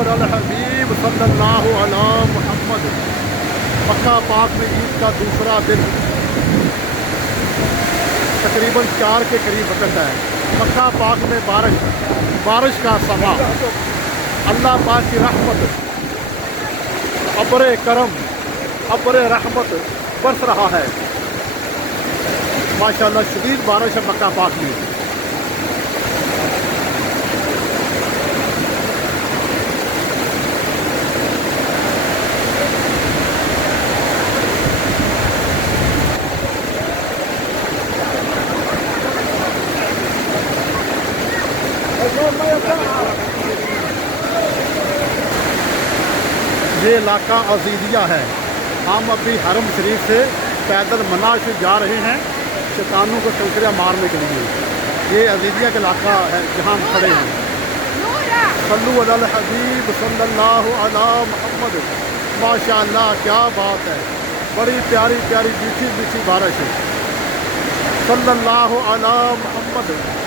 علی الحبیب صلی اللہ علی محمد۔ مکہ پاک میں عید کا دوسرا دن تقریباً 4 کے قریب وقت ہے۔ مکہ پاک میں بارش کا سما، اللہ پاک کی رحمت، ابر کرم، ابر رحمت برس رہا ہے۔ ماشاءاللہ شدید بارش ہے مکہ پاک میں۔ یہ علاقہ عزیزیہ ہے۔ ہم ابھی حرم شریف سے پیدل مناش جا رہے ہیں شیطانوں کو کنکریاں مارنے کے لیے۔ یہ عزیزیہ کا علاقہ ہے جہاں ہم کھڑے ہیں۔ صلو علی الحبیب صلی اللہ علی محمد۔ ماشاءاللہ کیا بات ہے، بڑی پیاری پیاری میٹھی میٹھی بارش ہے۔ صلی اللہ علی محمد۔